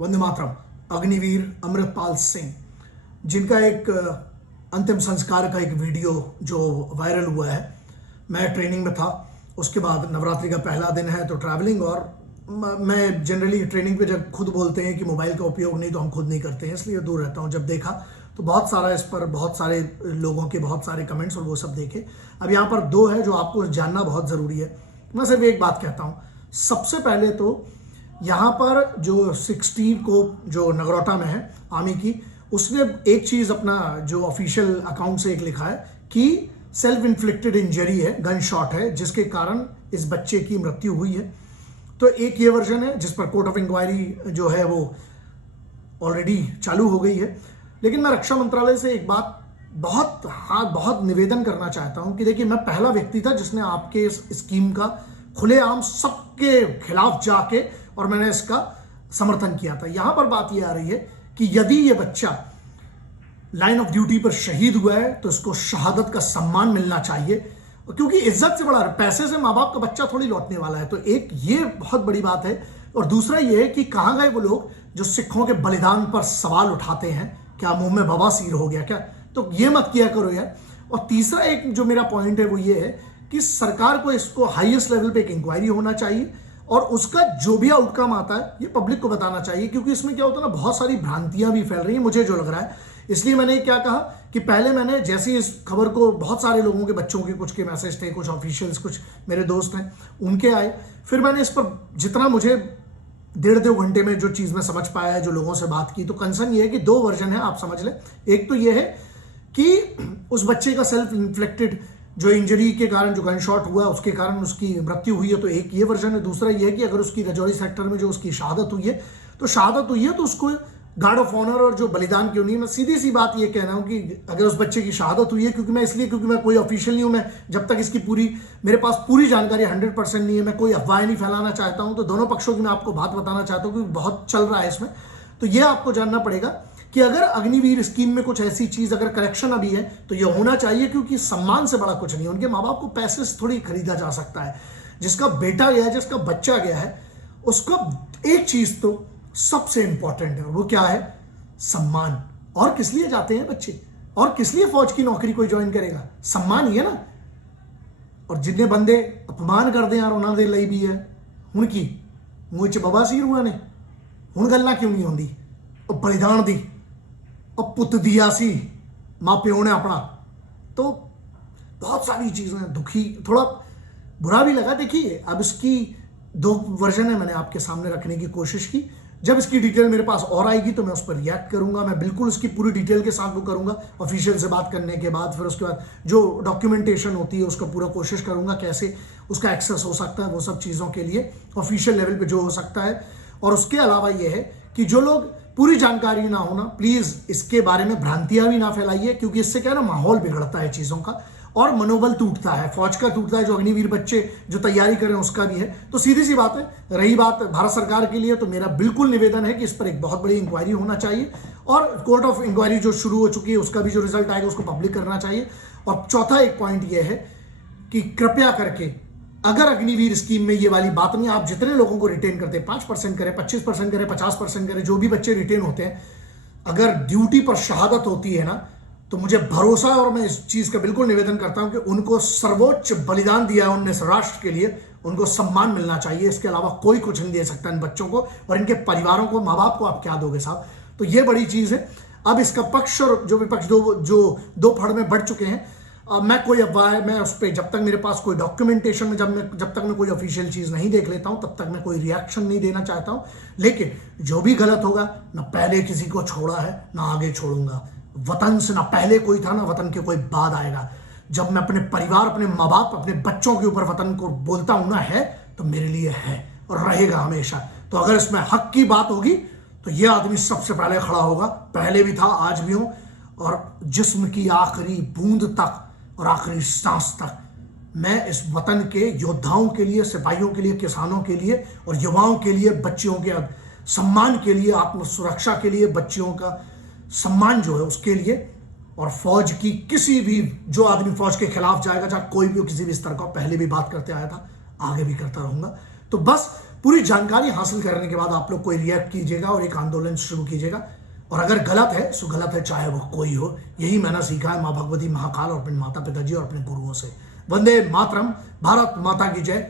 वंदे मातरम। अग्निवीर अमृतपाल सिंह, जिनका एक अंतिम संस्कार का एक वीडियो जो वायरल हुआ है। मैं ट्रेनिंग में था, उसके बाद नवरात्रि का पहला दिन है तो ट्रैवलिंग, और मैं जनरली ट्रेनिंग पे जब खुद बोलते हैं कि मोबाइल का उपयोग नहीं, तो हम खुद नहीं करते हैं, इसलिए दूर रहता हूँ। जब देखा तो बहुत सारा इस पर बहुत सारे लोगों के बहुत सारे कमेंट्स और वो सब देखे। अब यहाँ पर दो है जो आपको जानना बहुत ज़रूरी है। मैं सिर्फ एक बात कहता हूँ, सबसे पहले तो यहाँ पर जो 60 को जो नगरोटा में है आर्मी की, उसने एक चीज़ अपना जो ऑफिशियल अकाउंट से एक लिखा है कि सेल्फ इन्फ्लिक्टेड इंजरी है, गन शॉट है, जिसके कारण इस बच्चे की मृत्यु हुई है। तो एक ये वर्जन है जिस पर कोर्ट ऑफ इंक्वायरी जो है वो ऑलरेडी चालू हो गई है। लेकिन मैं रक्षा मंत्रालय से एक बात बहुत निवेदन करना चाहता हूं कि देखिए, मैं पहला व्यक्ति था जिसने आपके इस स्कीम का खुलेआम सबके खिलाफ जाके और मैंने इसका समर्थन किया था। यहां पर बात यह आ रही है कि यदि ये बच्चा लाइन ऑफ ड्यूटी पर शहीद हुआ है तो इसको शहादत का सम्मान मिलना चाहिए, क्योंकि इज्जत से बड़ा पैसे से माँ बाप का बच्चा थोड़ी लौटने वाला है। तो एक ये बहुत बड़ी बात है। और दूसरा ये है कि कहां गए वो लोग जो सिखों के बलिदान पर सवाल उठाते हैं, क्या मुंह में बवासीर हो गया क्या? तो ये मत किया करो यार। और तीसरा एक जो मेरा पॉइंट है वो ये है कि सरकार को इसको हाईएस्ट लेवल पे एक इंक्वायरी होना चाहिए और उसका जो भी आउटकम आता है ये पब्लिक को बताना चाहिए, क्योंकि इसमें क्या होता है ना, बहुत सारी भ्रांतियां भी फैल रही हैं, मुझे जो लग रहा है। इसलिए मैंने क्या कहा कि पहले मैंने जैसे इस खबर को, बहुत सारे लोगों के बच्चों के कुछ के मैसेज थे, कुछ ऑफिशियल्स, कुछ मेरे दोस्त हैं उनके आए, फिर मैंने इस पर जितना मुझे 1.5-2 घंटे में जो चीज़ मैं समझ पाया है, जो लोगों से बात की, तो कंसर्न ये है कि 2 वर्जन है, आप समझ लें। एक तो ये है कि उस बच्चे का सेल्फ इन्फ्लिक्टेड जो इंजरी के कारण जो गन शॉट हुआ उसके कारण उसकी मृत्यु हुई है, तो एक ये वर्जन है। दूसरा ये है कि अगर उसकी रजौरी सेक्टर में जो उसकी शहादत हुई है तो उसको गार्ड ऑफ ऑनर और जो बलिदान क्यों नहीं। मैं सीधी सी बात ये कह रहा हूं कि अगर उस बच्चे की शहादत हुई है, क्योंकि मैं कोई ऑफिशियल नहीं हूं, मैं जब तक इसकी मेरे पास पूरी जानकारी 100% नहीं है, मैं कोई अफवाह नहीं फैलाना चाहता हूं। तो दोनों पक्षों की मैं आपको बात बताना चाहता हूं क्योंकि बहुत चल रहा है इसमें। तो ये आपको जानना पड़ेगा कि अगर अग्निवीर स्कीम में कुछ ऐसी चीज, अगर करेक्शन अभी है तो ये होना चाहिए, क्योंकि सम्मान से बड़ा कुछ नहीं है। उनके माँ बाप को पैसे से थोड़ी खरीदा जा सकता है। जिसका बेटा गया है, जिसका बच्चा गया है, उसको एक चीज तो सबसे इंपॉर्टेंट है, वो क्या है? सम्मान। और किस लिए जाते हैं बच्चे, और किस लिए फौज की नौकरी कोई ज्वाइन करेगा? सम्मान ही है ना। और जिन्ने बंदे अपमान करते हैं यार, उन्होंने ਲਈ भी है हुण की मूँह च बवासीर हुआ ने, हुण गल्लां क्यों नहीं होंदी? और बलिदान दी और पुत दिया सी मां प्यो ने अपना। तो बहुत सारी चीजें दुखी, थोड़ा बुरा भी लगा। देखिए, अब इसकी 2 वर्जन है, मैंने आपके सामने रखने की कोशिश की। जब इसकी डिटेल मेरे पास और आएगी तो मैं उस पर रिएक्ट करूंगा। मैं बिल्कुल उसकी पूरी डिटेल के साथ वो करूंगा ऑफिशियल से बात करने के बाद। फिर उसके बाद जो डॉक्यूमेंटेशन होती है उसका पूरा कोशिश करूंगा, कैसे उसका एक्सेस हो सकता है वो सब चीज़ों के लिए ऑफिशियल लेवल पे जो हो सकता है। और उसके अलावा ये है कि जो लोग पूरी जानकारी ना होना, प्लीज़ इसके बारे में भ्रांतियां भी ना फैलाइए, क्योंकि इससे क्या है ना, माहौल बिगड़ता है चीज़ों का और मनोबल टूटता है, फौज का टूटता है, जो अग्निवीर बच्चे जो तैयारी कर रहे हैं उसका भी है। तो सीधी सी बात है। रही बात भारत सरकार के लिए, तो मेरा बिल्कुल निवेदन है कि इस पर एक बहुत बड़ी इंक्वायरी होना चाहिए और कोर्ट ऑफ इंक्वायरी जो शुरू हो चुकी है उसका भी जो रिजल्ट आएगा उसको पब्लिक करना चाहिए। और चौथा एक पॉइंट यह है कि कृपया करके, अगर अग्निवीर स्कीम में ये वाली बात नहीं, आप जितने लोगों को रिटेन करते हैं, 5% करें, 25% करें, 50% करें, जो भी बच्चे रिटेन होते हैं, अगर ड्यूटी पर शहादत होती है ना, तो मुझे भरोसा, और मैं इस चीज का बिल्कुल निवेदन करता हूं कि उनको सर्वोच्च बलिदान दिया है उनने राष्ट्र के लिए, उनको सम्मान मिलना चाहिए। इसके अलावा कोई कुछ नहीं दे सकता इन बच्चों को और इनके परिवारों को, माँ बाप को आप क्या दोगे साहब? तो ये बड़ी चीज है। अब इसका पक्ष और जो विपक्ष दो फड़ में बढ़ चुके हैं। मैं कोई अफवाह, मैं उस पर जब तक मेरे पास कोई डॉक्यूमेंटेशन में जब तक मैं कोई ऑफिशियल चीज नहीं देख लेता हूं तब तक मैं कोई रिएक्शन नहीं देना चाहता हूं। लेकिन जो भी गलत होगा, ना पहले किसी को छोड़ा है ना आगे छोड़ूंगा। वतन से ना पहले कोई था ना वतन के कोई बाद आएगा। जब मैं अपने परिवार, अपने माँ बाप, अपने बच्चों के ऊपर वतन को बोलता हूं ना, है तो मेरे लिए है और रहेगा हमेशा। तो अगर इसमें हक की बात होगी तो ये आदमी सबसे पहले खड़ा होगा, पहले भी था, आज भी हूं, और जिस्म की आखिरी बूंद तक और आखिरी सांस तक मैं इस वतन के योद्धाओं के लिए, सिपाहियों के लिए, किसानों के लिए और युवाओं के लिए, बच्चियों के सम्मान के लिए, आत्म सुरक्षा के लिए, बच्चियों का सम्मान जो है उसके लिए, और फौज की किसी भी, जो आदमी फौज के खिलाफ जाएगा, चाहे कोई भी किसी भी स्तर का, पहले भी बात करते आया था, आगे भी करता रहूंगा। तो बस पूरी जानकारी हासिल करने के बाद आप लोग कोई रिएक्ट कीजिएगा और एक आंदोलन शुरू कीजिएगा। और अगर गलत है सो गलत है, चाहे वो कोई हो। यही मैंने सीखा है माँ भगवती महाकाल और अपने माता पिताजी और अपने गुरुओं से। वंदे मातरम। भारत माता की जय।